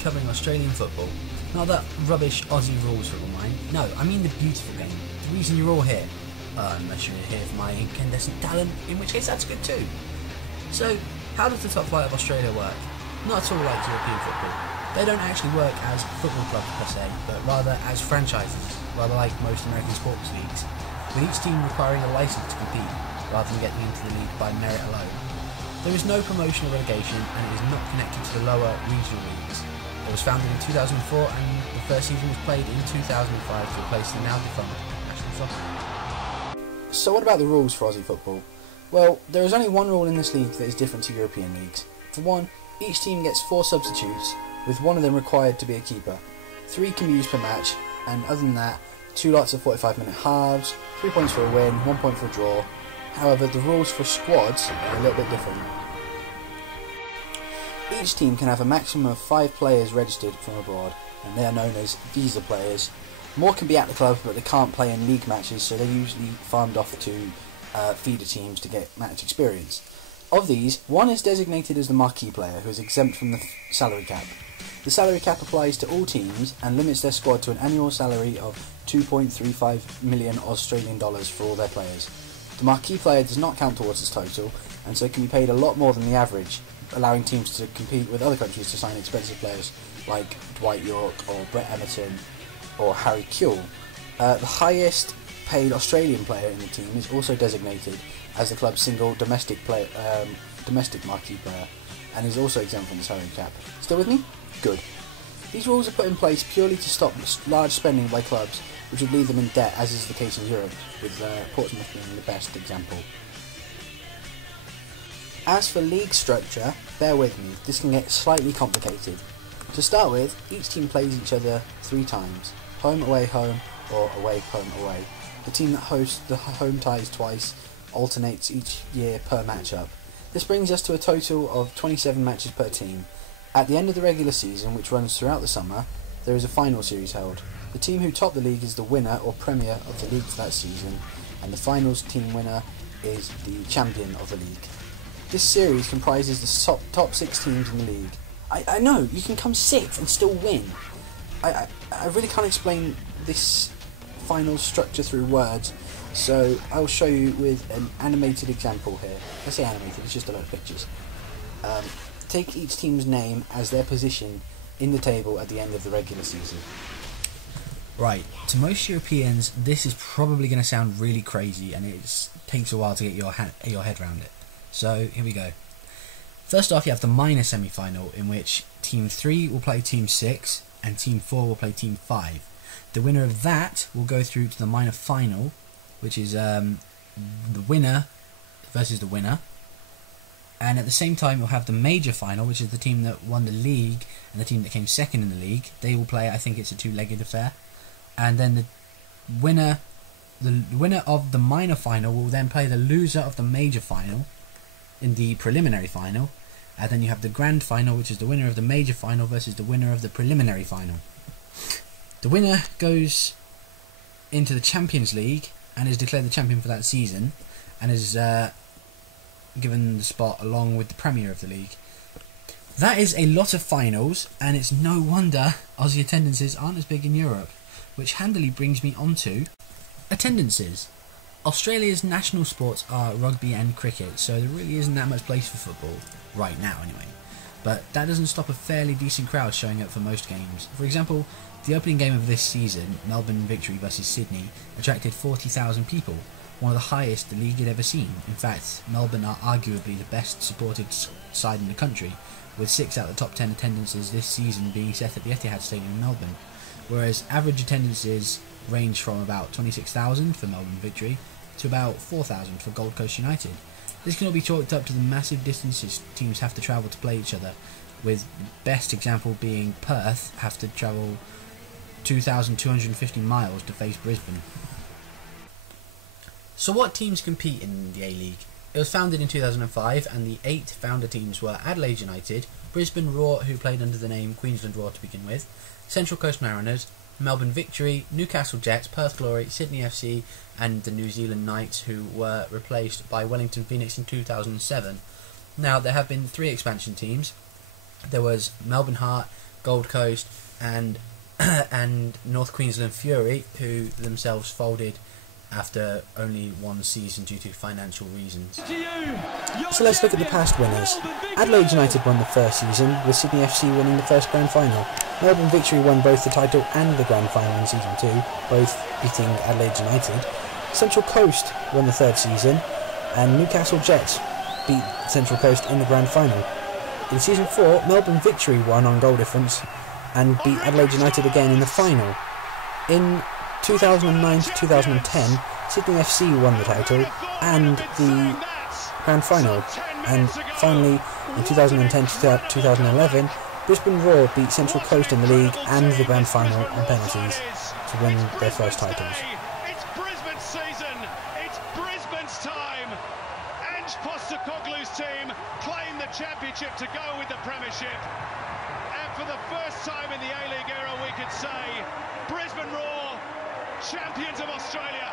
covering Australian football. Not that rubbish Aussie rules football mind. No, I mean the beautiful game. The reason you're all here. Unless you're here for my incandescent talent, in which case that's good too. So, how does the top flight of Australia work? Not at all like European football. They don't actually work as football clubs per se, but rather as franchises, rather like most American sports leagues, with each team requiring a license to compete, rather than getting into the league by merit alone. There is no promotion or relegation, and it is not connected to the lower regional leagues. It was founded in 2004, and the first season was played in 2005 to replace the now defunct National Soccer. So what about the rules for Aussie football? Well, there is only one rule in this league that is different to European leagues. For one, each team gets 4 substitutes, with one of them required to be a keeper. 3 can be used per match, and other than that, 2 lots of 45-minute halves, 3 points for a win, 1 point for a draw. However, the rules for squads are a little bit different. Each team can have a maximum of 5 players registered from abroad, and they are known as visa players. More can be at the club, but they can't play in league matches, so they're usually farmed off to feeder teams to get match experience. Of these, one is designated as the marquee player, who is exempt from the salary cap. The salary cap applies to all teams and limits their squad to an annual salary of 2.35 million Australian dollars for all their players. The marquee player does not count towards this total, and so can be paid a lot more than the average, allowing teams to compete with other countries to sign expensive players like Dwight York or Brett Emerton or Harry Kewell. The highest paid Australian player in the team is also designated as the club's single domestic marquee player, and is also exempt from the salary cap. Still with me? Good. These rules are put in place purely to stop large spending by clubs, which would leave them in debt, as is the case in Europe, with Portsmouth being the best example. As for league structure, bear with me, this can get slightly complicated. To start with, each team plays each other 3 times, home, away, or away, home, away. The team that hosts the home ties twice alternates each year per matchup. This brings us to a total of 27 matches per team. At the end of the regular season, which runs throughout the summer, there is a final series held. The team who top the league is the winner or premier of the league for that season, and the finals team winner is the champion of the league. This series comprises the top 6 teams in the league. I know, you can come 6th and still win. I really can't explain this final structure through words, so I'll show you with an animated example here. I say animated, it's just a load of pictures. Take each team's name as their position in the table at the end of the regular season. Right, to most Europeans this is probably going to sound really crazy, and it takes a while to get your head around it. So here we go. First off, you have the minor semi-final, in which Team 3 will play Team 6 and Team 4 will play Team 5. The winner of that will go through to the minor final, which is the winner versus the winner. And at the same time, you'll have the major final, which is the team that won the league and the team that came second in the league. They will play, I think it's a 2-legged affair. And then the winner of the minor final will then play the loser of the major final in the preliminary final. And then you have the grand final, which is the winner of the major final versus the winner of the preliminary final. The winner goes into the Champions League and is declared the champion for that season, and is given the spot along with the premier of the league. That is a lot of finals, and it's no wonder Aussie attendances aren't as big in Europe, which handily brings me on to attendances. Australia's national sports are rugby and cricket, so there really isn't that much place for football, right now anyway. But that doesn't stop a fairly decent crowd showing up for most games. For example, the opening game of this season, Melbourne Victory vs Sydney, attracted 40,000 people, one of the highest the league had ever seen. In fact, Melbourne are arguably the best supported side in the country, with 6 out of the top 10 attendances this season being set at the Etihad Stadium in Melbourne, whereas average attendances range from about 26,000 for Melbourne Victory to about 4,000 for Gold Coast United. This can all be chalked up to the massive distances teams have to travel to play each other, with the best example being Perth have to travel 2,250 miles to face Brisbane. So what teams compete in the A-League? It was founded in 2005, and the 8 founder teams were Adelaide United, Brisbane Roar, who played under the name Queensland Roar to begin with, Central Coast Mariners, Melbourne Victory, Newcastle Jets, Perth Glory, Sydney FC, and the New Zealand Knights, who were replaced by Wellington Phoenix in 2007. Now, there have been 3 expansion teams. There was Melbourne Heart, Gold Coast, and and North Queensland Fury, who themselves folded after only one season due to financial reasons. So let's look at the past winners. Adelaide United won the first season, with Sydney FC winning the first grand final. Melbourne Victory won both the title and the grand final in season 2, both beating Adelaide United. Central Coast won the third season, and Newcastle Jets beat Central Coast in the grand final. In season 4, Melbourne Victory won on goal difference and beat Adelaide United again in the final. In 2009 to 2010, Sydney FC won the title and the grand final, and finally in 2010 to 2011, Brisbane Roar beat Central Coast in the league and the grand final on penalties to win their first titles. It's Brisbane's season, it's Brisbane's time. Ange Postecoglou's team claim the championship to go with the premiership, and for the first time in the A-League era we could say Brisbane Roar, champions of Australia.